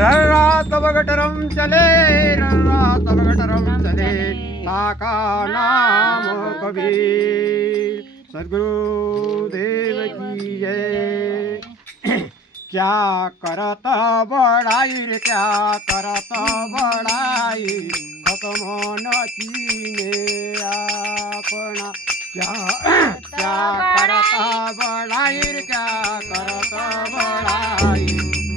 रर्रा तब गटरम चले, रर्रा तब गटरम चले, ताका नाम कबीर। सद्गुरुदेव की जय। क्या करत बड़ाई रे, क्या करत बड़ाई, खत्म न कीने अपना। क्या क्या करत बड़ाई रे, क्या करत बड़ाई,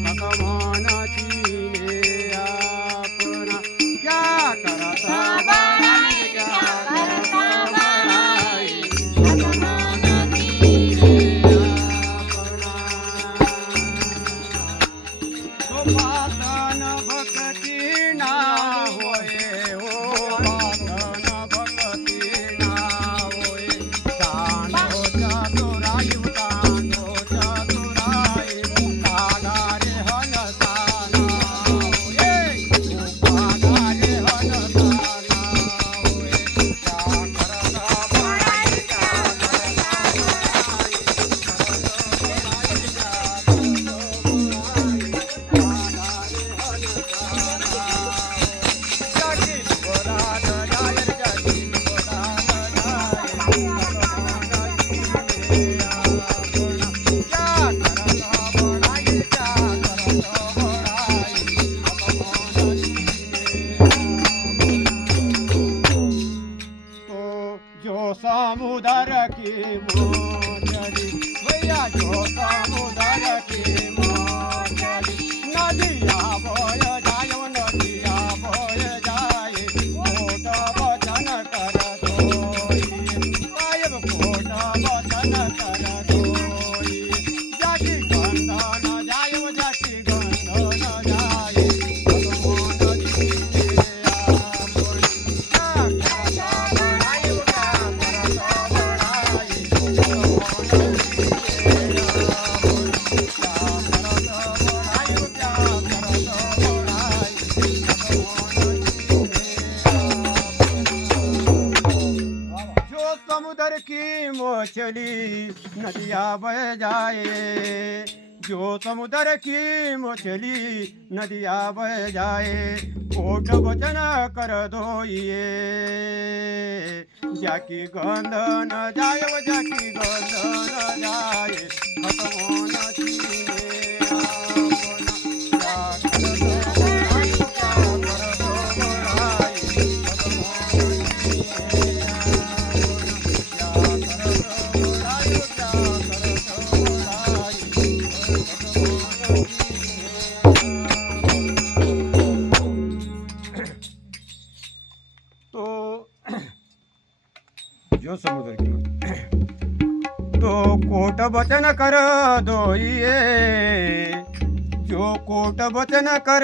खत्म न कीने अपना। क्या करत बड़ाई, क्या करत बड़ाई, खत्म न कीने अपना। पातन भक्ति ना होए, ओ पातन भक्ति ना होए, तानो चतुराई, तानो चतुराई, पागा रे हनसाना होए, पागा रे हनसाना होए। क्या करत बड़ाई, क्या करत बड़ाई, करत बड़ाई, जो समुद्र की मोचरी भैया, जो समुद्र की मोचरी, नदिया बोय जाय, नदिया बोय जाय, कोट वचन कर दोई, साहेब कोट वचन कर दोई। जाति गंध न जाय, जाति गंध न जाय, भगवान जी के आपुर। क्या करत बड़ाई, क्या करत बड़ाई, भगवान जी के आपुर। क्या करत बड़ाई, क्या करत बड़ाई, भगवान जी के आपुर। जो समुद्र की मछली नदिया बह जाए, जो समुद्र की मछली नदिया बह जाए, कोट वचन कर दोइए, जाकी गंध न जाए, जाकी गंध न जाए, खत्म न कीने अपना। क्या करत बड़ाई, क्या करत बड़ाई, खत्म न कीने अपना। क्या करत बड़ाई, क्या करत बड़ाई, खत्म न कीने। तो जो समुद्र की तो कोट वचन कर दोइए, जो कोट वचन कर